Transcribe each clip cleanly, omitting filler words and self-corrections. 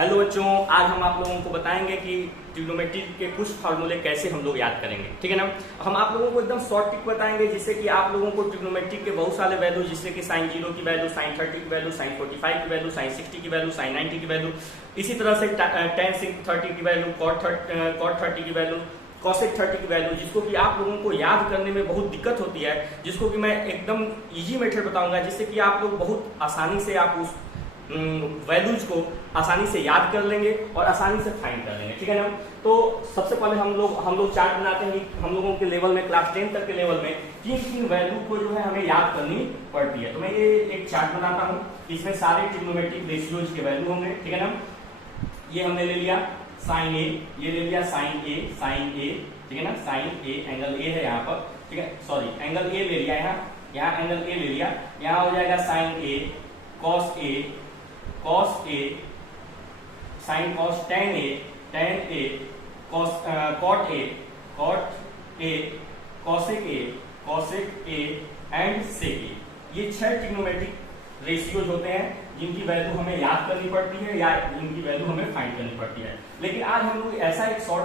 Hello बच्चों, आज हम आप लोगों को बताएंगे कि ट्रिग्नोमेट्री के कुछ फार्मूले कैसे हम लोग याद करेंगे। ठीक है ना। हम आप लोगों को एकदम शॉर्ट ट्रिक बताएंगे जिससे कि आप लोगों को ट्रिग्नोमेट्री के बहुत सारे वैल्यू, जिससे कि साइन 0 की वैल्यू, साइन 30 की वैल्यू, साइन 45 की वैल्यू, साइन 60 की वैल्यू, साइन 90 की वैल्यू, इसी तरह से tan 30 की वैल्यू, cot 30 की वैल्यू, cosec 30 की वैल्यू, जिसको कि आप लोगों को याद करने में बहुत दिक्कत होती है, जिसको कि मैं एकदम इजी मेथड बताऊंगा जिससे कि आप लोग बहुत आसानी से आप उस वैल्यूज को आसानी से याद कर लेंगे और आसानी से फाइंड कर लेंगे। ठीक है ना। तो सबसे पहले हम लोग चार्ट बनाते हैं कि हम लोगों के लेवल में, क्लास 10 तक के लेवल में किन वैल्यू को जो है हमें याद करनी पड़ती है। तो मैं ये एक चार्ट बनाता हूँ, इसमें सारे ट्रिग्नोमेट्रिक रेशियोज के वैल्यू होंगे। ठीक है ना। ये हमने ले लिया साइन ए, ये ले लिया साइन ए, ठीक है ना। साइन ए, एंगल ए है यहाँ पर, ठीक है, सॉरी एंगल ए ले लिया, यहाँ एंगल ए ले लिया। यहाँ हो जाएगा sine A, cos A, sine cos, tan A, cot A, cosec A and sec A. ये 6 ट्रिग्नोमेट्रिक रेशियोज होते हैं जिनकी वैल्यू हमें याद करनी पड़ती है या जिनकी वैल्यू हमें फाइंड करनी पड़ती है। लेकिन आज हम लोग ऐसा एक शॉर्ट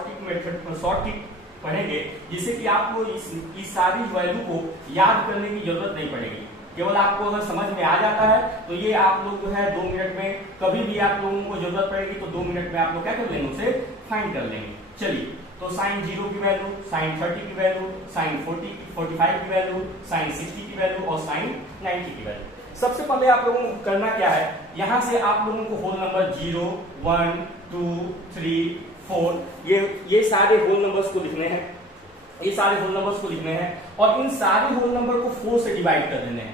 ट्रिक पढ़ेंगे जिससे कि आपको इस सारी वैल्यू को याद करने की जरूरत नहीं पड़ेगी। केवल आपको अगर समझ में आ जाता है तो ये आप लोग जो है 2 मिनट में, कभी भी आप लोगों को जरूरत पड़ेगी तो 2 मिनट में आप लोग क्या कर लेंगे, उसे फाइंड कर लेंगे। चलिए, तो साइन 0 की वैल्यू, साइन 30 की वैल्यू, साइन 45 की वैल्यू, साइन 60 की वैल्यू और साइन 90 की वैल्यू। सबसे पहले आप लोगों को करना क्या है, यहां से आप लोगों को होल नंबर 0, 1, 2, 3, 4 ये सारे होल नंबर्स को लिखने हैं, ये सारे होल नंबर्स को लिखने हैं और इन सारे होल नंबर को 4 से डिवाइड कर देने हैं।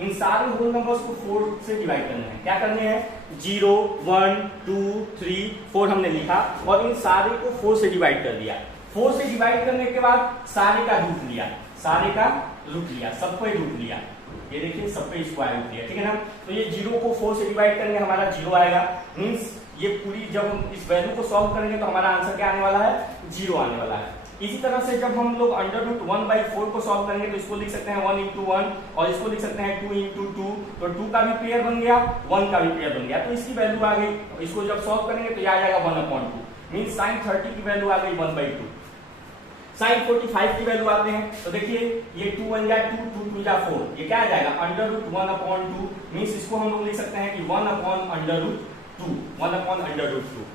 इन सारे होल नंबर्स को 4 से डिवाइड करने हैं। क्या करने हैं, 0, 1, 2, 3, 4 हमने लिखा और इन सारे को 4 से डिवाइड कर दिया। 4 से डिवाइड करने के बाद सारे का रूट लिया, सब पे रूट लिया, ये देखिए सब पे स्क्वायर रूट लिया। ठीक है ना। तो ये 0 को 4 से डिवाइड करेंगे, हमारा 0 आएगा। मींस ये पूरी जब हम इस वैल्यू को सॉल्व करेंगे तो हमारा आंसर क्या आने वाला है, 0 आने वाला है। इसी तरह से जब हम लोग अंडर रूट 1/4 को सॉल्व करेंगे तो इसको लिख सकते हैं 1 into 1 और इसको लिख सकते हैं 2 into 2। तो 2 का भी पेयर बन गया, 1 का भी पेयर बन गया, तो इसकी वैल्यू आ गई। इसको जब सॉल्व करेंगे तो ये आ जाएगा 1/2। मींस साइन 30 की वैल्यू आ गई 1/2। साइन 45 की वैल्यू आते हैं तो देखिए ये 2 1 जा 2, 2 2 जा 4, ये क्या आ जाएगा अंडर रूट 1/2। मींस इसको हम लोग लिख सकते हैं कि 1/√2, 1/√2।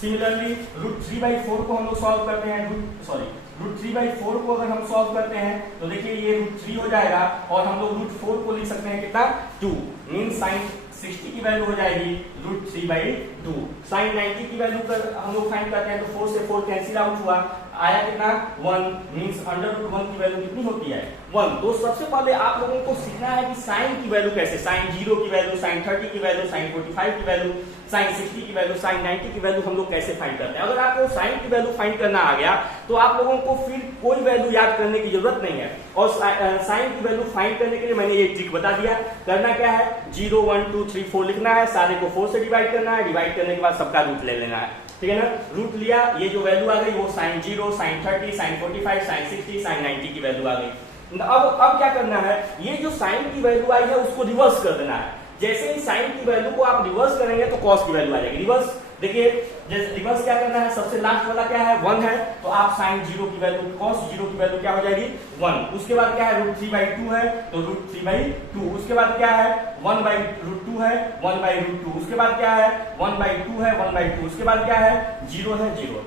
सिमिलरली रूट 3/4 को हम लोग सॉल्व करते हैं, रूट 3/4 को अगर हम सॉल्व करते हैं तो देखिए ये रूट 3 हो जाएगा और हम लोग रूट 4 को लिख सकते हैं कितना, 2। मीन साइन 60 की वैल्यू हो जाएगी रूट 3/2। साइन 90 की वैल्यू हम लोग फाइंड करते हैं तो 4 से 4 कैंसिल आउट हुआ, आया कितना 1। मींस अंडर रूट 1 की वैल्यू कितनी होती है, 1। तो सबसे पहले आप लोगों को सीखना है कि साइन की वैल्यू कैसे, साइन 0 की वैल्यू, साइन 30 की वैल्यू, साइन 45 की वैल्यू, साइन 60 की वैल्यू, साइन 90 की वैल्यू हम लोग कैसे फाइंड करते हैं। अगर आपको साइन की वैल्यू फाइंड करना आ गया तो आप लोगों को फिर कोई वैल्यू याद करने की जरूरत नहीं है। और साइन की वैल्यू फाइंड करने के लिए मैंने ये ट्रिक बता दिया। करना क्या है, 0, 1, 2, 3, 4 लिखना है, सारे को 4 से डिवाइड करना है, डिवाइड करने के बाद सबका रूट ले लेना है। ठीक है ना। रूट लिया, ये जो वैल्यू आ गई वो sine 0, sine 30, sine 45, sine 60, sine 90 की वैल्यू आ गई। अब क्या करना है, ये जो साइन की वैल्यू आई है उसको रिवर्स कर देना है। जैसे ही साइन की वैल्यू को आप रिवर्स करेंगे तो कॉस की वैल्यू आ जाएगी। रिवर्स देखिए, जैसे रिवर्स क्या करना है, सबसे लास्ट वाला क्या है, 1 है, तो आप साइन 0 की वैल्यू, कॉस 0 की वैल्यू क्या हो जाएगी, 1। उसके बाद क्या है, रूट 3/2 है तो रूट 3/2। उसके बाद क्या है, 1/√2 है, 1/√2। उसके बाद क्या है, 1/2 है, 1/2। उसके बाद क्या है, 0 है, 0।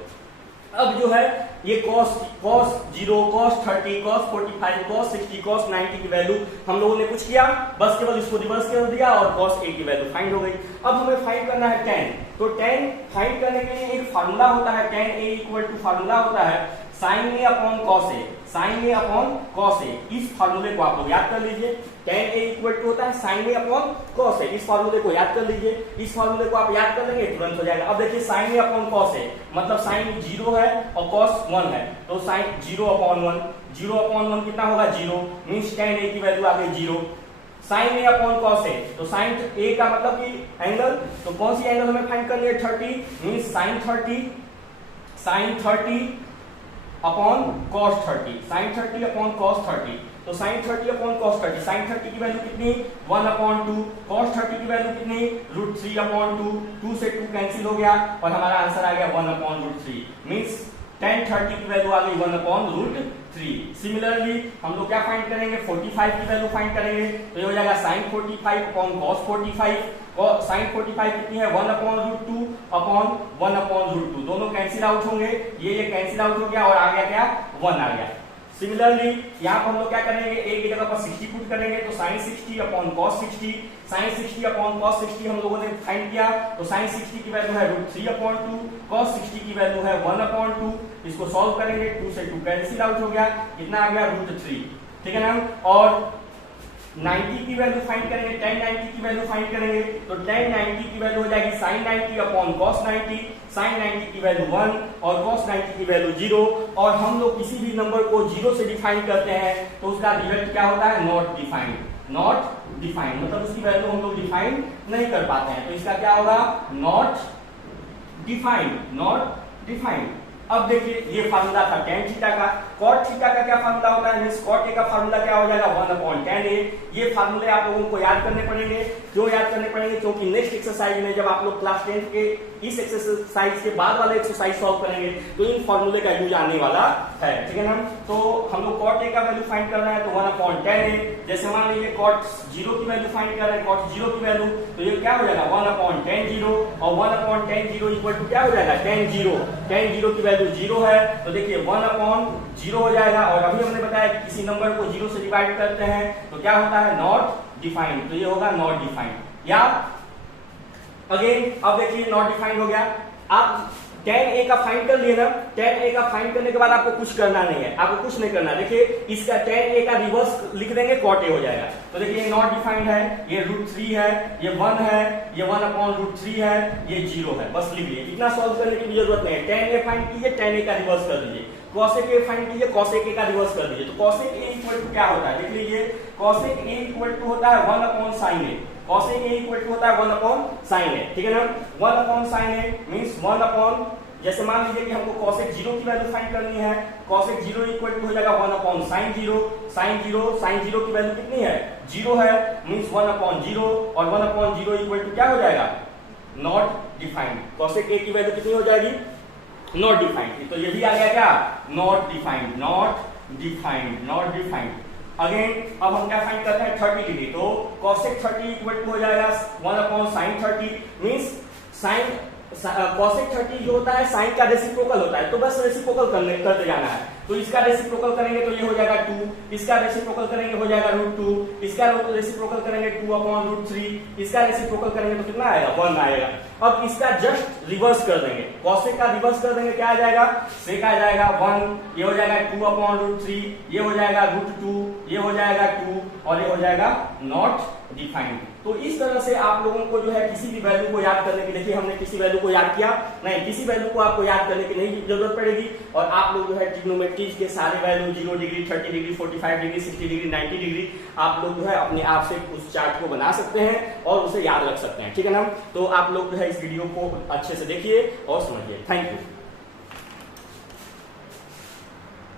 अब जो है ये cos 0, cos 30, cos 45, cos 60, cos 90 की वैल्यू हम लोगों ने कुछ किया, बस केवल इसको रिवर्स कर दिया और cos A की वैल्यू फाइंड हो गई। अब हमें फाइंड करना है tan। तो tan फाइंड करने के लिए एक फार्मूला होता है, tan A equal to formula होता है sin A upon cos A, sin A upon cos A। इस फार्मूले को आप लोग याद कर लीजिए। tan A इक्वल टू होता है sin A upon cos A। इस फार्मूले को याद कर लीजिए। इस फार्मूले को आप याद कर लेंगे तुरंत हो जाएगा। अब देखिए sin A upon cos A मतलब sin 0 है और cos 1 है, तो sin 0/1, 0/1 कितना होगा, 0। मींस tan A की वैल्यू आ गई 0। sin A upon cos A, तो sin A का मतलब कि एंगल, तो कौन सी एंगल हमें फाइंड करनी है, 30। Means sin 30 upon cos 30, sin 30 upon cos 30। तो साइन 30 अपॉन कॉस 30, साइन 30 की वैल्यू कितनी 1/2, कॉस 30 की वैल्यू कितनी √3/2, 2 से 2 कैंसिल हो गया और हमारा आंसर आ गया 1/√3, मींस tan 30 की वैल्यू आ गई 1/√3। सिमिलरली हम लोग क्या फाइंड करेंगे 45 की वैल्यू फाइंड करेंगे, तो ये हो जाएगा sin 45 अपॉन cos 45, sin 45 कितनी है 1/√2 अपॉन 1/√2, दोनों कैंसिल आउट होंगे, ये कैंसिल आउट हो गया और आ गया क्या 1 आ गया। सिमिलरली यहाँ पर हम लोग क्या करेंगे, एक की जगह पर 60 पुट करेंगे, तो sin 60 upon cos 60, sin 60 upon cos 60 हम लोगों ने फाइंड किया, तो sin 60 की वैल्यू है √3/2, cos 60 की वैल्यू है 1/2, इसको सॉल्व करेंगे, 2 से 2 कैंसिल आउट हो गया, कितना आ गया √3, ठीक है ना। और 90 की वैल्यू फाइंड करेंगे, tan 90 की वैल्यू फाइंड करेंगे, तो tan 90 की वैल्यू हो जाएगी sin 90 अपॉन cos 90, sin 90 की वैल्यू 1 और cos 90 की वैल्यू 0, और हम लोग किसी भी नंबर को 0 से डिफाइन करते हैं तो उसका रिजल्ट क्या होता है नॉट डिफाइंड, नॉट डिफाइंड मतलब उसकी वैल्यू हम लोग डिफाइन नहीं कर पाते हैं, तो इसका क्या होगा नॉट डिफाइंड, नॉट डिफाइंड। अब देखिए ये फार्मूला था tan थीटा का, cot थीटा का क्या फार्मूला होता है, मींस cot a का फार्मूला क्या हो जाएगा 1/tan a। ये फार्मूले आप लोगों को याद करने पड़ेंगे, क्यों याद करने पड़ेंगे, क्योंकि नेक्स्ट एक्सरसाइज में जब आप लोग क्लास 10 के इस एक्सरसाइज के बाद वाला एक्सरसाइज सॉल्व करेंगे तो इन फार्मूले का यूज आने वाला है, ठीक है ना। तो हम लोग cot a का वैल्यू फाइंड करना है, तो 1/tan a, जैसे मान लीजिए cot 0 की वैल्यू फाइंड कर रहे हैं, cot 0 की वैल्यू, तो ये क्या हो जाएगा 1/tan 0, और 1/tan 0 इक्वल टू क्या हो जाएगा tan 0, tan 0 की वैल्यू 0 है, तो देखिए 1/0 हो जाएगा, और अभी हमने बताया कि किसी नंबर को 0 से डिवाइड करते हैं तो क्या होता है नॉट डिफाइंड, तो ये होगा नॉट डिफाइंड। या अगेन अब देखिए नॉट डिफाइंड हो गया, आप tan a का फाइंड कर लिए ना, tan a का फाइंड करने के बाद आपको कुछ करना नहीं है, आपको कुछ नहीं करना, देखिए इसका tan a का रिवर्स लिख देंगे cot a हो जाएगा, तो देखिए ये नॉट डिफाइंड है, ये √3 है, ये 1 है, ये 1/√3 है, ये 0 है, बस लिख लिए, इतना सॉल्व करने की जरूरत नहीं है। tan a फाइंड कीजिए, tan a का रिवर्स कर दीजिए, cosec a फाइंड कीजिए, cosec a का रिवर्स कर दीजिए, तो cosec a इक्वल टू क्या होता है देख लीजिए, cosec a इक्वल टू होता है 1/sin a, cosec a equal to होता है 1/sin a, ठीक है ना। 1/sin a मींस 1 जैसे मान लीजिए कि हमको cosec 0 की वैल्यू फाइंड करनी है, cosec 0 इक्वल टू हो जाएगा 1/sin 0, sin 0 की वैल्यू कितनी है 0 है, मींस 1/0, और 1/0 इक्वल टू क्या हो जाएगा नॉट डिफाइंड, cosec a की वैल्यू कितनी हो जाएगी नॉट डिफाइंड, तो ये भी आ गया क्या not defined, not defined, not defined. Again अब हम क्या फाइंड करते हैं 30 डिग्री, तो cosec 30 इक्वल टू हो जाएगा 1/sin 30, मींस sin cosec 30 जो होता है साइन का रेसिप्रोकल होता है, तो बस रेसिप्रोकल करते जाना है, तो इसका रेसिप्रोकल करेंगे तो ये हो जाएगा 2, इसका रेसिप्रोकल करेंगे हो जाएगा √2, इसका रेसिप्रोकल करेंगे 2/√3, इसका रेसिप्रोकल करेंगे तो कितना आएगा 1 आएगा। अब इसका जस्ट रिवर्स कर देंगे, cosec का रिवर्स कर देंगे, क्या आ जाएगा sec आ जाएगा 1, ये हो जाएगा 2/√3, ये हो जाएगा √2, ये हो जाएगा 2, और ये हो जाएगा नॉट डिफाइंड। तो इस तरह से आप लोगों को जो है किसी भी वैल्यू को याद करने की, देखिए हमने किसी वैल्यू को याद किया नहीं, किसी वैल्यू को आपको याद करने की नहीं जरूरत पड़ेगी, और आप लोग जो है ट्रिग्नोमेट्रीज के सारे value 0 degree 30 degree 45 degree 60 degree 90 degree आप लोग जो है अपने आप से उस चार्ट को बना सकते हैं और उसे याद रख सकते हैं, ठीक है ना। तो आप लोग जो है इस वीडियो को अच्छे से देखिए और समझिए। Thank you.